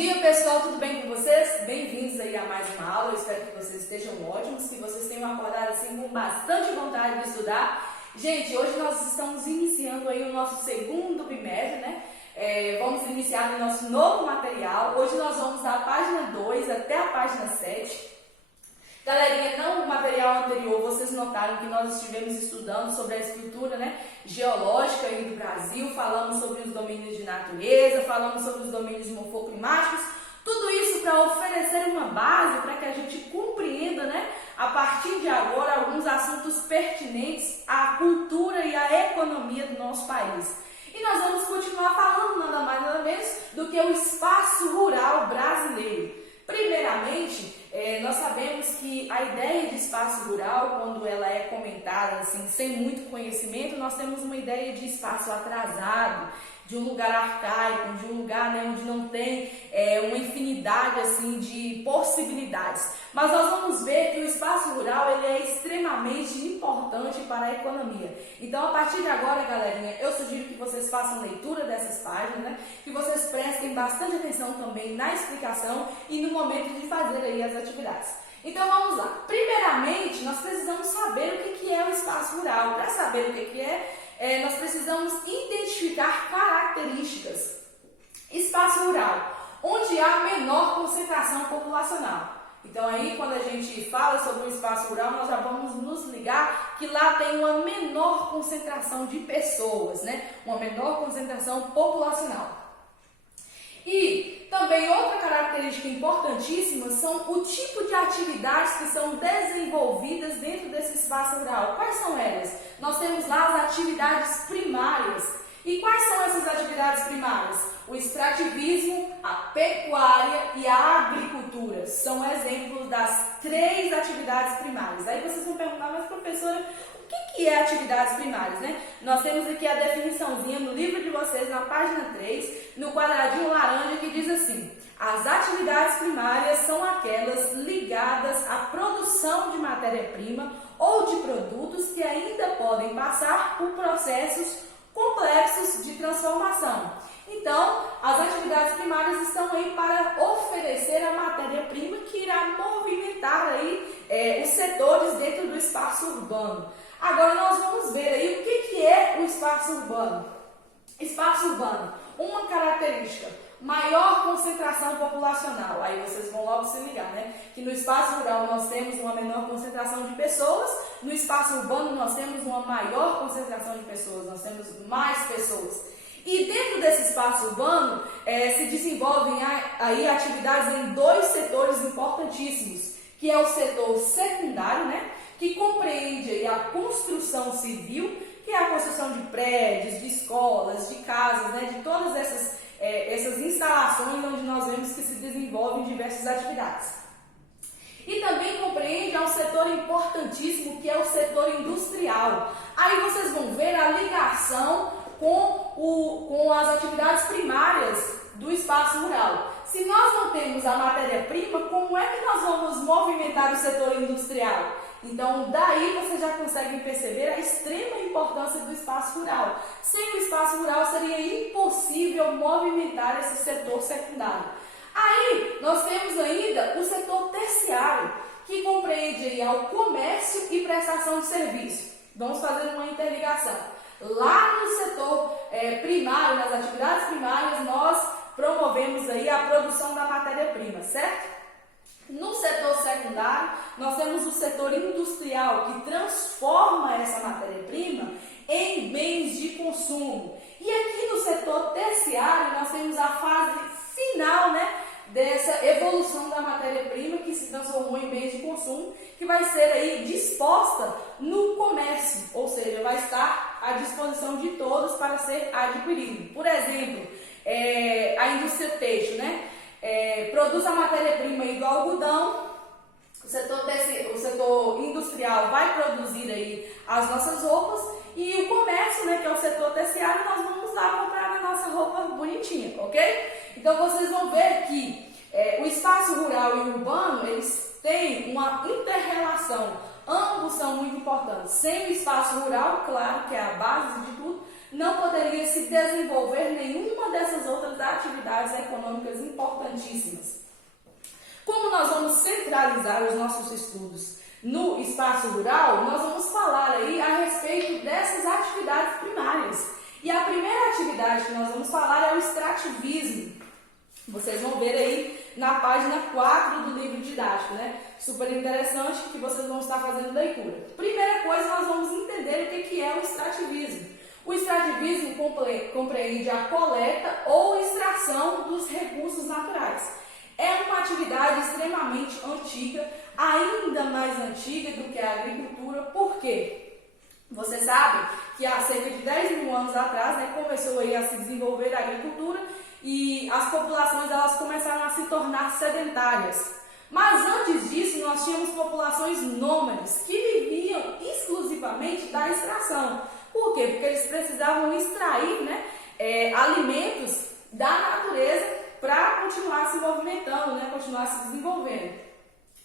dia, pessoal, tudo bem com vocês? Bem-vindos aí a mais uma aula. Eu espero que vocês estejam ótimos, que vocês tenham acordado assim com bastante vontade de estudar. Gente, hoje nós estamos iniciando aí o nosso segundo bimestre, né? Vamos iniciar o nosso novo material. Hoje nós vamos da página 2 até a página 7. Galerinha, no material anterior vocês notaram que nós estivemos estudando sobre a estrutura, né, geológica aí do Brasil, falamos sobre os domínios de natureza, falamos sobre os domínios morfoclimáticos, tudo isso para oferecer uma base para que a gente compreenda, né, a partir de agora, alguns assuntos pertinentes à cultura e à economia do nosso país. E nós vamos continuar falando nada mais nada menos do que o espaço rural brasileiro. Primeiramente, nós sabemos que a ideia de espaço rural, quando ela é comentada assim, sem muito conhecimento, nós temos uma ideia de espaço atrasado, de um lugar arcaico, de um lugar, né, onde não tem uma infinidade assim, de possibilidades. Mas nós vamos ver que o espaço rural ele é extremamente importante para a economia. Então, a partir de agora, galerinha, eu sugiro que vocês façam leitura dessas páginas, né, que vocês prestem bastante atenção também na explicação e no momento de fazer aí as atividades. Então, vamos lá. Primeiramente, nós precisamos saber o que é o espaço rural. Para saber o que nós precisamos identificar características. Espaço rural, onde há menor concentração populacional. Então aí quando a gente fala sobre o espaço rural, nós já vamos nos ligar que lá tem uma menor concentração de pessoas, né? Uma menor concentração populacional. E também outra característica importantíssima são o tipo de atividades que são desenvolvidas dentro desse espaço rural. Quais são elas? Nós temos lá as atividades primárias. E quais são essas atividades primárias? O extrativismo, a pecuária e a agricultura são exemplos das 3 atividades primárias. Aí vocês vão perguntar, mas professora, o que é atividades primárias, né? Nós temos aqui a definiçãozinha no livro de vocês, na página 3, no quadradinho laranja, que diz assim: as atividades primárias são aquelas ligadas à produção de matéria-prima ou de produtos que ainda podem passar por processos complexos de transformação. Então, as atividades primárias estão aí para oferecer a matéria-prima que irá movimentar aí os setores dentro do espaço urbano. Agora nós vamos ver aí o que é o espaço urbano. Espaço urbano, uma característica, maior concentração populacional. Aí vocês vão logo se ligar, né? Que no espaço rural nós temos uma menor concentração de pessoas, no espaço urbano nós temos uma maior concentração de pessoas, nós temos mais pessoas. E dentro desse espaço urbano se desenvolvem aí atividades em 2 setores importantíssimos, que é o setor secundário, né? Que compreende aí a construção civil, que é a construção de prédios, de escolas, de casas, né? De todas essas instalações onde nós vemos que se desenvolvem diversas atividades. E também compreende um setor importantíssimo, que é o setor industrial. Aí vocês vão ver a ligação com as atividades primárias do espaço rural. Se nós não temos a matéria-prima, como é que nós vamos movimentar o setor industrial? Então, daí vocês já conseguem perceber a extrema importância do espaço rural. Sem o espaço rural seria impossível movimentar esse setor secundário. Aí, nós temos ainda o setor terciário, que compreende aí ao comércio e prestação de serviço. Vamos fazer uma interligação. Lá no setor primário, nas atividades primárias, nós promovemos aí a produção da matéria-prima, certo? No setor secundário, nós temos o setor industrial, que transforma essa matéria-prima em bens de consumo. E aqui no setor terciário, nós temos a fase final, né, dessa evolução da matéria-prima que se transformou em bens de consumo, que vai ser aí disposta no comércio, ou seja, vai estar à disposição de todos para ser adquirido. Por exemplo, a indústria têxtil, né? Produz a matéria-prima aí do algodão, o setor industrial vai produzir aí as nossas roupas e o comércio, né, que é o setor terciário, nós vamos lá comprar a nossa roupa bonitinha, ok? Então vocês vão ver que o espaço rural e urbano, eles têm uma inter-relação, ambos são muito importantes. Sem o espaço rural, claro que é a base de tudo, não poderia se desenvolver nenhuma dessas outras atividades econômicas importantíssimas. Como nós vamos centralizar os nossos estudos no espaço rural, nós vamos falar aí a respeito dessas atividades primárias. E a primeira atividade que nós vamos falar é o extrativismo. Vocês vão ver aí na página 4 do livro didático, né? Super interessante que vocês vão estar fazendo leitura. Primeira coisa, nós vamos entender o que é o extrativismo. O extrativismo compreende a coleta ou extração dos recursos naturais. É uma atividade extremamente antiga, ainda mais antiga do que a agricultura. Por quê? Você sabe que há cerca de 10 mil anos atrás, né, começou aí a se desenvolver a agricultura e as populações elas começaram a se tornar sedentárias. Mas antes disso, nós tínhamos populações nômades que viviam exclusivamente da extração. Por quê? Porque eles precisavam extrair, né, alimentos da natureza para continuar se movimentando, né, continuar se desenvolvendo.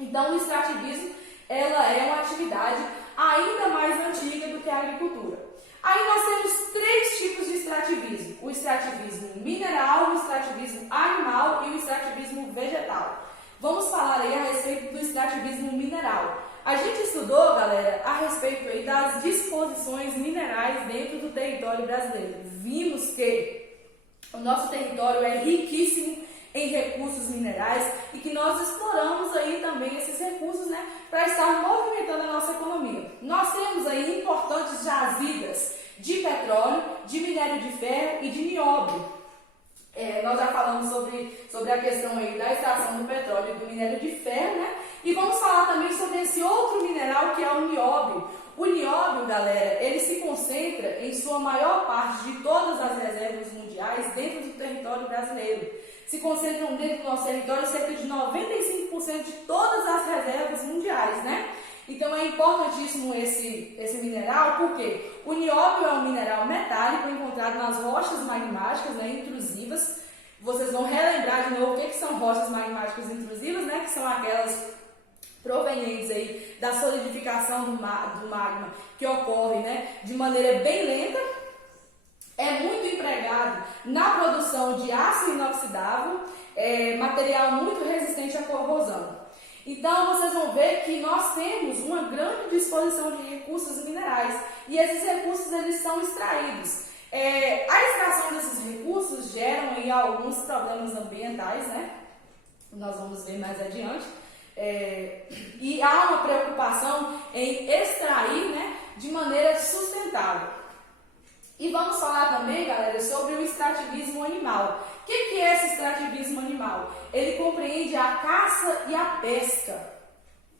Então, o extrativismo ela é uma atividade ainda mais antiga do que a agricultura. Aí nós temos 3 tipos de extrativismo: o extrativismo mineral, o extrativismo animal e o extrativismo vegetal. Vamos falar aí a respeito do extrativismo mineral. A gente estudou, galera, a respeito aí das disposições minerais dentro do território brasileiro. Vimos que o nosso território é riquíssimo em recursos minerais e que nós exploramos aí também esses recursos, né, para estar movimentando a nossa economia. Nós temos aí importantes jazidas de petróleo, de minério de ferro e de nióbio. Nós já falamos sobre a questão aí da extração do petróleo e do minério de ferro, né? E vamos falar também sobre esse outro mineral que é o nióbio. O nióbio, galera, ele se concentra em sua maior parte de todas as reservas mundiais dentro do território brasileiro. Se concentram dentro do nosso território cerca de 95% de todas as reservas mundiais, né? Então é importantíssimo esse mineral, porque o nióbio é um mineral metálico encontrado nas rochas magmáticas, né, intrusivas. Vocês vão relembrar de novo o que são rochas magmáticas intrusivas, né, que são aquelas provenientes aí da solidificação do magma que ocorre, né, de maneira bem lenta. É muito empregado na produção de aço inoxidável, material muito resistente à corrosão. Então, vocês vão ver que nós temos uma grande disposição de recursos minerais e esses recursos eles são extraídos. A extração desses recursos geram aí alguns problemas ambientais, né? Nós vamos ver mais adiante. E há uma preocupação em extrair, né, de maneira sustentável. E vamos falar também, galera, sobre o extrativismo animal. O que é esse extrativismo animal? Ele compreende a caça e a pesca.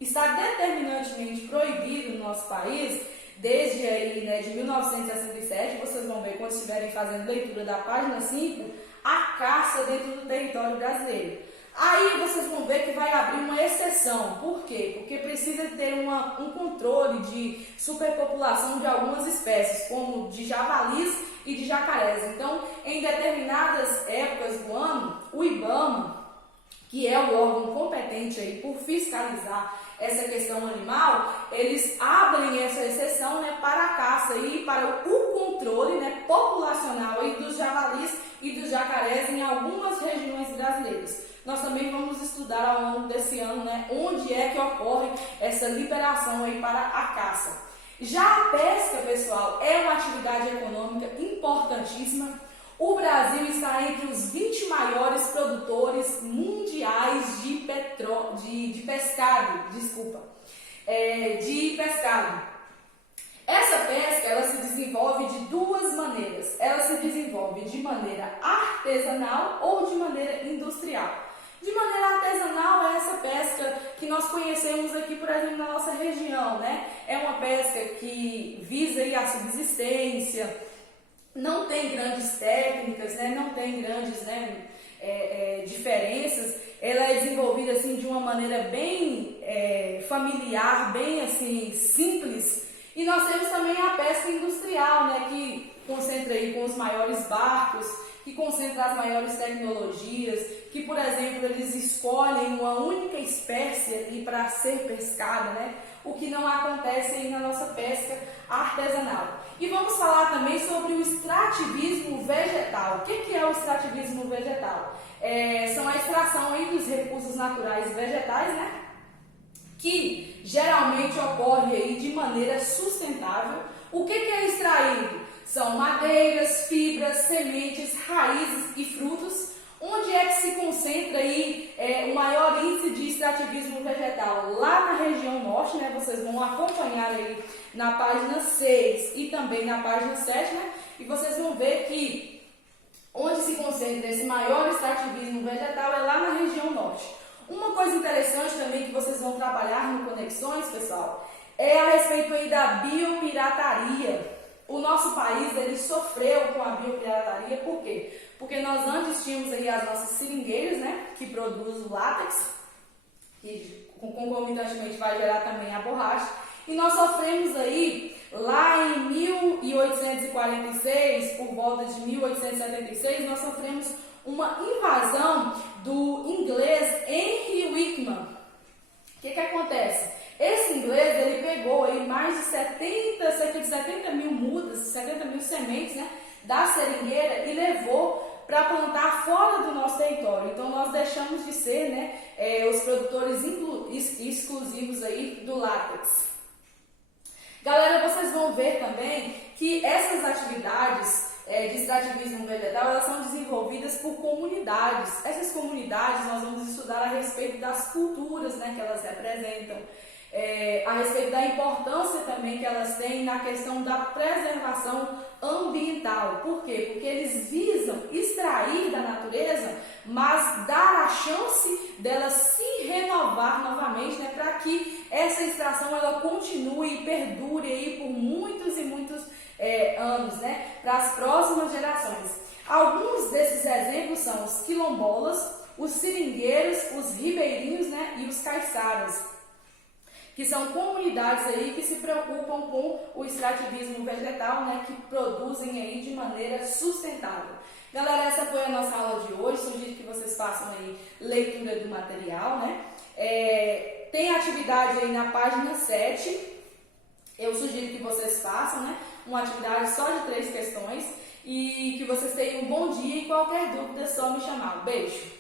Está determinantemente proibido no nosso país desde aí, né, de 1967. Vocês vão ver quando estiverem fazendo leitura da página 5, a caça dentro do território brasileiro. Aí vocês vão ver que vai abrir uma exceção. Por quê? Porque precisa ter um controle de superpopulação de algumas espécies, como de javalis e de jacarés. Então, em determinadas épocas do ano, o IBAMA, que é o órgão competente aí por fiscalizar essa questão animal, eles abrem essa exceção, né, para a caça e para o controle, né, populacional aí dos javalis e dos jacarés em algumas regiões brasileiras. Nós também vamos estudar ao longo desse ano, né, onde é que ocorre essa liberação aí para a caça. Já a pesca, pessoal, é uma atividade econômica importantíssima. O Brasil está entre os 20 maiores produtores mundiais de pescado. Essa pesca, ela se desenvolve de duas maneiras. Ela se desenvolve de maneira artesanal ou de maneira industrial. De maneira artesanal é essa pesca que nós conhecemos aqui, por exemplo, na nossa região, né? É uma pesca que visa aí a subsistência, não tem grandes técnicas, né? Não tem grandes, né, diferenças. Ela é desenvolvida assim de uma maneira bem familiar, bem assim simples. E nós temos também a pesca industrial, né, que concentra aí com os maiores barcos, que concentra as maiores tecnologias, que, por exemplo, eles escolhem uma única espécie ali para ser pescada, né? O que não acontece aí na nossa pesca artesanal. E vamos falar também sobre o extrativismo vegetal. O que é o extrativismo vegetal? São a extração aí dos recursos naturais vegetais, né? Que geralmente ocorre aí de maneira sustentável. O que é extraído? São madeiras, fibras, sementes, raízes e frutos. Onde é que se concentra aí o maior índice de extrativismo vegetal? Lá na região norte, né? Vocês vão acompanhar aí na página 6 e também na página 7, né? E vocês vão ver que onde se concentra esse maior extrativismo vegetal é lá na região norte. Uma coisa interessante também que vocês vão trabalhar no Conexões, pessoal, é a respeito aí da biopirataria. O nosso país, ele sofreu com a biopirataria, por quê? Porque nós antes tínhamos aí as nossas seringueiras, né, que produzem o látex, que concomitantemente vai gerar também a borracha, e nós sofremos aí, lá em 1846, por volta de 1876, nós sofremos uma invasão do inglês Henry Wickman. O que acontece? Esse inglês, ele pegou aí mais de cerca de 70 mil mudas, 70 mil sementes, né, da seringueira e levou para plantar fora do nosso território. Então, nós deixamos de ser, né, os produtores exclusivos aí do látex. Galera, vocês vão ver também que essas atividades de extrativismo vegetal, elas são desenvolvidas por comunidades. Essas comunidades nós vamos estudar a respeito das culturas, né, que elas representam. A respeito da importância também que elas têm na questão da preservação ambiental. Por quê? Porque eles visam extrair da natureza, mas dar a chance dela se renovar novamente, né, para que essa extração ela continue e perdure aí por muitos e muitos anos, né, para as próximas gerações. Alguns desses exemplos são os quilombolas, os seringueiros, os ribeirinhos, né, e os caiçaras, que são comunidades aí que se preocupam com o extrativismo vegetal, né, que produzem aí de maneira sustentável. Galera, essa foi a nossa aula de hoje. Sugiro que vocês façam aí leitura do material, né? Tem atividade aí na página 7. Eu sugiro que vocês façam, né, uma atividade só de 3 questões e que vocês tenham um bom dia e qualquer dúvida é só me chamar. Beijo!